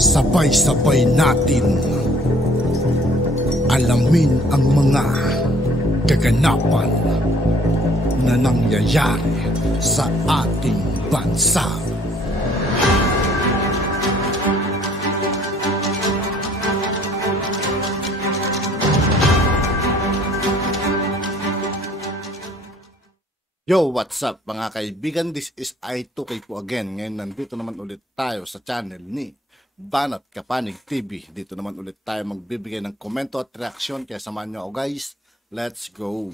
Sabay-sabay natin alamin ang mga kaganapan na nangyayari sa ating bansa. Yo, what's up mga kaibigan? This is I2K po again. Ngayon nandito naman ulit tayo sa channel ni Banat Kapanig TV. Dito naman ulit tayo magbibigay ng komento at reaksyon. Kaya samahan nyo ako guys. Let's go!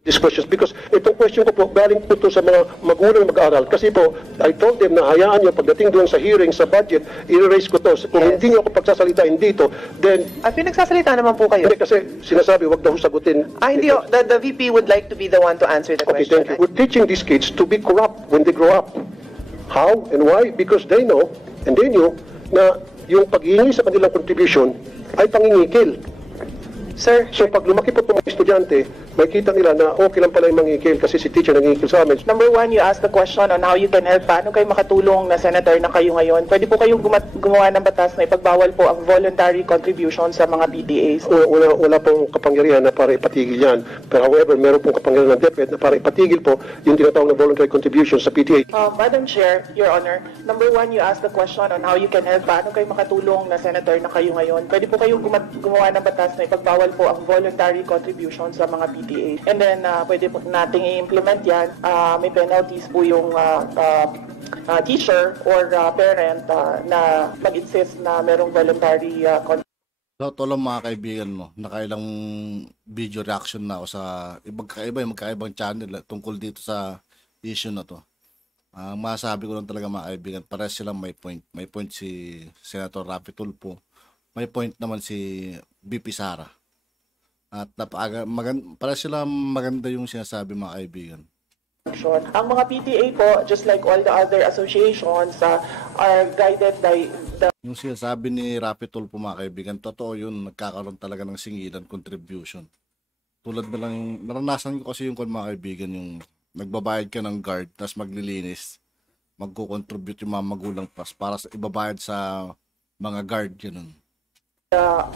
These questions because itong question ko po galing po to sa mga magulang mag-aaral kasi po I told them na hayaan nyo pagdating doon sa hearing sa budget i-raise ko to kung hindi nyo ako pagsasalitain dito then pinagsasalita naman po kayo. Hindi kasi sinasabi wag daw sagutin. Hindi the VP would like to be the one to answer the okay, question. Thank you. We're teaching these kids to be corrupt when they grow up. How and why? Because they know and they knew na yung paghihingi sa kanilang contribution ay pangingikil. Sir, so pag lumaki po itong mga estudyante, makikita nila na okay lang pala yung mangikil kasi si teacher nangikil sa amin. number one, you asked the question on how you can help. Paano kayo makatulong na senator na kayo ngayon? Pwede po kayong gumawa ng batas na ipagbawal po ang voluntary contribution sa mga PTAs. Wala pong kapangyarihan na para ipatigil yan. Pero however, meron pong kapangyarihan ng DepEd na para ipatigil po yung tinatawag na voluntary contribution sa PTA. Madam Chair, Your Honor, number one, you asked the question on how you can help. Paano kayo makatulong na senator na kayo ngayon? Pwede po kayong gumawa ng batas na ipagbawal po ang voluntary contribution sa mga PTA. And then, pwede po nating i-implement yan. May penalties po yung teacher or parent na mag-insist na merong voluntary contribution. So, ito lang mga kaibigan mo, nakailang video reaction na ako sa magkakaibang channel tungkol dito sa issue na to. Masabi ko lang talaga mga kaibigan, parehas silang may point. May point si Senator Raffy Tulfo, may point naman si VP Sara. At para sila maganda yung sinasabi mga kaibigan. Ang mga PTA po, just like all the other associations, are guided by the... Yung sinasabi ni Raffy Tulfo mga kaibigan, totoo yun, nagkakaroon talaga ng singilan contribution. Tulad na lang, naranasan ko kasi yung mga kaibigan, yung nagbabayad ka ng guard, tapos maglilinis, magko-contribute yung mga magulang para ibabayad sa mga guard, yun.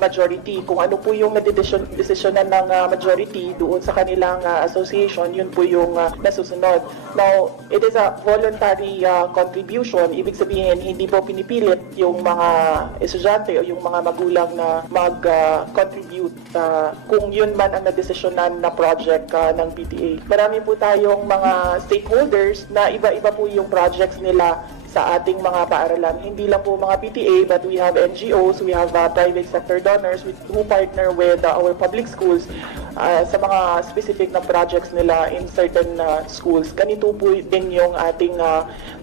Majority, kung ano po yung desisyonan ng majority doon sa kanilang association, yun po yung nasusunod. Now, it is a voluntary contribution. Ibig sabihin, hindi po pinipilit yung mga estudyante o yung mga magulang na mag-contribute kung yun man ang nadesisyonan na project ng PTA. Marami po tayong mga stakeholders na iba-iba po yung projects nila sa ating mga paaralan. Hindi lang po mga PTA, but we have NGOs, we have private sector donors who partner with our public schools sa mga specific na projects nila in certain schools. Ganito po din yung ating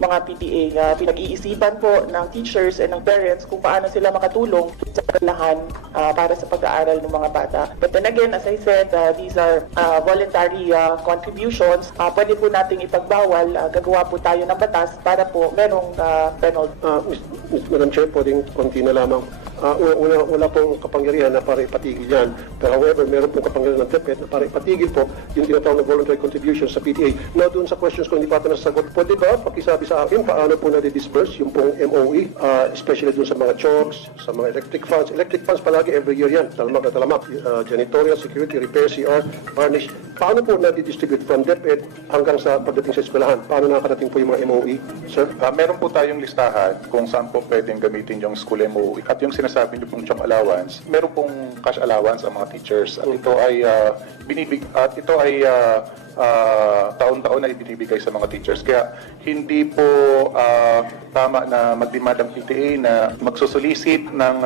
mga PTA. Pinag-iisipan po ng teachers and ng parents kung paano sila makatulong sa paaralan para sa pag-aaral ng mga bata. But then again, as I said, these are voluntary contributions. Pwede po nating ipagbawal. Gagawa po tayo ng batas para po merong penalty. Madam Chair, pwedeng konti na lamang. Wala pong kapangyarihan na para ipatigil yan. Pero however, meron pong kapangyarihan ng DepEd na para ipatigil po yung tinatawag na voluntary contribution sa PTA. Now, doon sa questions ko hindi pa ito nasasagot, pwede ba pakisabi sa akin paano po na-disburse yung pong MOE, especially doon sa mga chalks, sa mga electric funds. Electric funds palagi every year yan. Talamak na talamak. Janitorial, security, repair, CR, varnish. Paano po na-distribute from DepEd hanggang sa pagdating sa eskwelahan? Paano nakakarating po yung mga MOE, sir? Meron po tayong listahan kung saan po pwedeng gamitin yung school MOE. At yung sinasabi niyo pong chok allowance, meron pong cash allowance ang mga teachers. At ito ay taon-taon na ibinibigay sa mga teachers. Kaya hindi po tama na mag-demand ang PTA na magsusolicit ng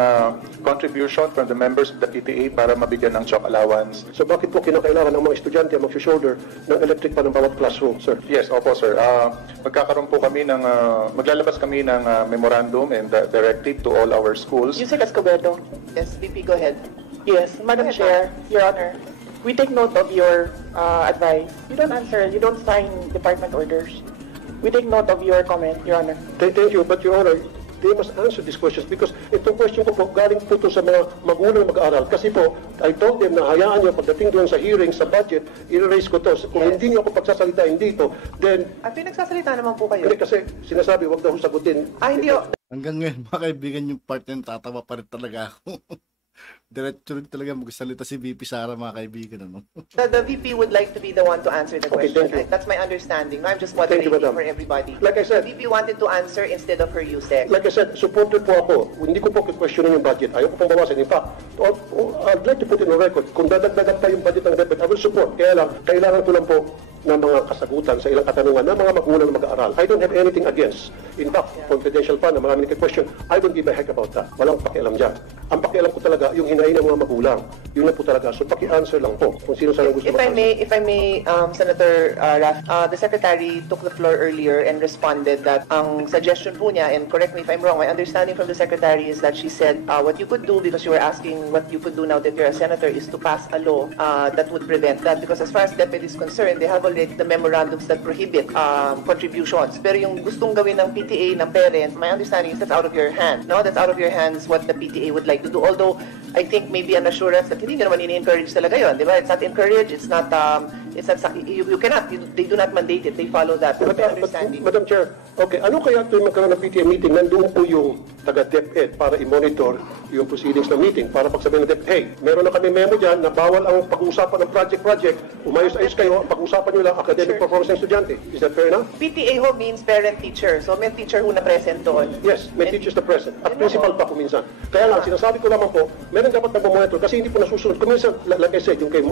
contribution from the members of the PTA para mabigyan ng chok allowance. So bakit po kinakailangan ng mga estudyante mag-shoulder ng electric pa ng bawat classroom, sir? Yes, opo sir. Magkakaroon po kami ng, maglalabas kami ng memorandum and directive to all our schools. Yusek Escobedo. Yes, VP, go ahead. Yes, Madam Chair, Your Honor. We take note of your advice. You don't answer, you don't sign department orders. We take note of your comment, Your Honor. Thank you, but Your Honor, they must answer these questions because itong question ko po galing po to sa mga magulang mag-aaral. Kasi po, I told them na hayaan nyo pagdating doon sa hearing, sa budget, i-raise ko to. Kung hindi nyo ako pagsasalitain dito, then... Pinagsasalita naman po kayo. Kasi sinasabi, wag daw sagutin. Hindi Hanggang ngayon, mga kaibigan, yung part na yun, tatawa pa rin talaga ako. Diretso rin talaga magsalita si VP Sara, mga kaibigan. Ano? The VP would like to be the one to answer the Okay, question. thank you. That's my understanding. No, I'm just Thank you, moderating madam. for everybody. Like I said- The VP wanted to answer instead of her USEC. Like I said, supporter po ako. Hindi ko po questionin yung budget. Ayaw ko pong bawasan. In fact, I'd like to put in a record, kung dadagdagan pa yung budget ng DepEd, I will support. Kaya lang, kailangan ko lang po ng mga kasagutan sa ilang katanungan ng mga magulang na mag-aaral. I don't have anything against. In fact, confidential pa na marami nagka-question, I don't give a heck about that. Walang pakialam dyan. Ang pakialam ko talaga, yung hinahin ng mga magulang. Yun lang po talaga. So, paki-answer lang po kung sino sa gusto If I may, Senator Raf, the Secretary took the floor earlier and responded that ang suggestion po niya, and correct me if I'm wrong, my understanding from the Secretary is that she said what you could do, because you were asking what you could do now that you're a Senator, is to pass a law that would prevent that. Because as far as DepEd is concerned, they have already the memorandums that prohibit contributions. Pero yung gustong gawin ng PTA, ng parent, my understanding is that's out of your hands. No, that's out of your hands what the PTA would like to do. Although, I think maybe an assurance that hindi naman ini-encourage talaga yun, di ba? It's not encouraged, it's not, you cannot, they do not mandate it, they follow that. That's my understanding. Madam Chair, okay, ano kaya tuwing magkaroon ng PTA meeting, nandoon po yung taga-DepEd para i-monitor yung proceedings ng meeting, para pagsabihin ng DepEd, hey, meron na kami memo dyan na bawal ang pag-uusapan ng project, umayos-ayos kayo, pag-usapan nyo lang academic performance ng estudyante. Is that fair enough? PTA ho means parent-teacher, so may teacher who na present doon. Yes, may teachers na present. At principal pa kuminsan. Kaya lang, sinasabi ko lamang po, meron dapat nagmamonitor kasi hindi po nasusunod. Kuminsan, like I said, yung kay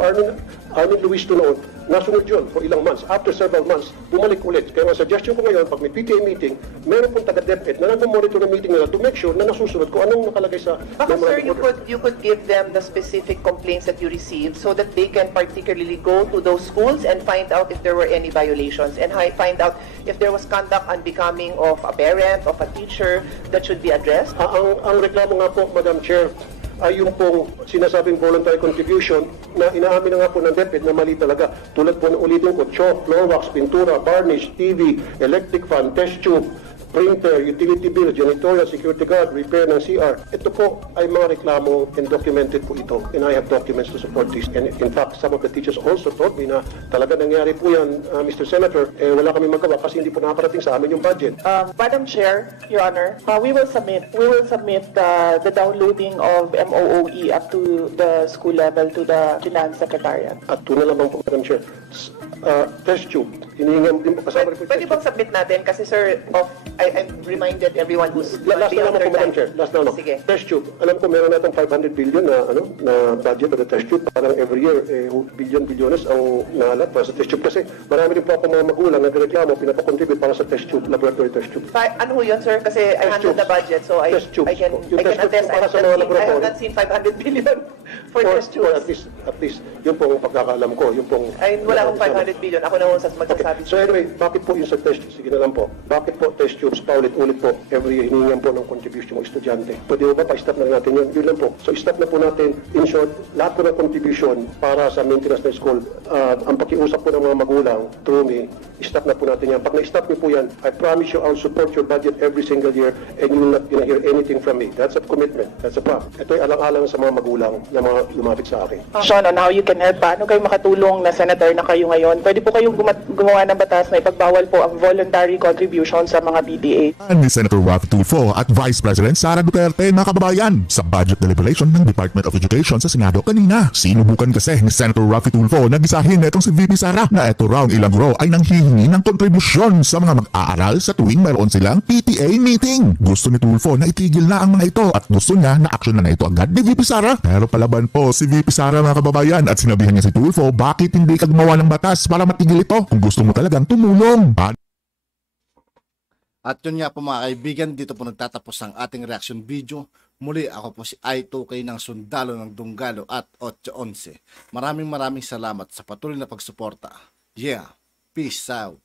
Armin Luis to noon, nasunod yun for ilang months. After several months, bumalik ulit. Kaya ang suggestion ko ngayon, pag may PTA meeting, meron pong taga-DepEd na nagmamonitor ng meeting nila to make sure na nasusunod kung anong nakalagay sa Baka sir, memorandum order. you could give them the specific complaints that you received so that they can particularly go to those schools and find out if there were any violations and find out if there was conduct unbecoming of a parent, of a teacher that should be addressed. Ang reklamo nga po, Madam Chair, ay yung pong sinasabing voluntary contribution na inaamin na nga po ng DepEd na mali talaga. Tulad po na ulitin ko, chalk, floor wax, pintura, varnish, TV, electric fan, test tube, printer, utility bill, janitorial, security guard, repair ng CR. Ito po ay mga reklamo and documented po ito. And I have documents to support this. And in fact, some of the teachers also told me na talaga nangyari po yan, Mr. Senator, wala kami magawa kasi hindi po nakaparating sa amin yung budget. Madam Chair, Your Honor, we will submit the downloading of MOOE up to the school level to the Finance Secretariat. At tuna lamang po, Madam Chair, test tube, hinihingan din po kasama rin po yung Pwede test bang submit natin kasi sir, I reminded everyone who's Last na naman po, Madam time. Chair. Last na naman. Sige. Test tube. Alam ko meron natang 500 billion na budget for the test tube. Parang every year, billions ang nahalat para sa test tube. Kasi marami rin po ako mga magulang na reklamo, pinapakontribute para sa test tube, laboratory test tube. Ano ho yun, sir? Kasi I handle the budget, so I Test tubes. can Yung test tubes attest. po para sa mga I laboratory. have not seen 500 billion for test Or tubes. at least, yun po ang pagkakaalam ko. Yun pong... Ay, wala akong 500 billion. Ako na ho sa Okay. magsasabi. So anyway, bakit po yung sa test tubes? Sige na lang po. Bakit po test tubes paulit-ulit po every year hiningan po ng contribution ng estudyante? Pwede ba pa-stop na natin yun? Yun lang po. So stop na po natin. In short, lahat po ng contribution para sa maintenance ng school, ang pakiusap po ng mga magulang through me, stop na po natin yan. Pag na-stop niyo po yan, I promise you I'll support your budget every single year and you will not gonna hear anything from me. That's a commitment. That's a promise. Ito ay alang-alang sa mga magulang na mga lumapit sa akin. Sean, on how you can help. Paano kayo makatulong na senator na kayo ngayon? Pwede po kayong gumawa ng batas na ipagbawal po ang voluntary contribution sa mga PTA. Ni Senator Rafi Tulfo at Vice President Sara Duterte, mga kababayan, sa budget deliberation ng Department of Education sa Senado kanina. Sinubukan kasi ni Senator Rafi Tulfo na gisahin itong si VP Sara na ito raw ilang row ay nanghihingi ng kontribusyon sa mga mag-aaral sa tuwing mayroon silang PTA meeting. Gusto ni Tulfo na itigil na ang mga ito at gusto niya na aksyon na ito agad ni VP Sara. Pero palaban po si VP Sara, mga kababayan, at sinabihan niya si Tulfo bakit hindi ka gumawa ng batas para matigil ito kung gusto mo talagang tumulong. At yun nga po mga kaibigan, dito po nagtatapos ang ating reaction video. Muli ako po si I2K ng Sundalo ng Dunggalo at 811. Maraming salamat sa patuloy na pagsuporta. Yeah, peace out.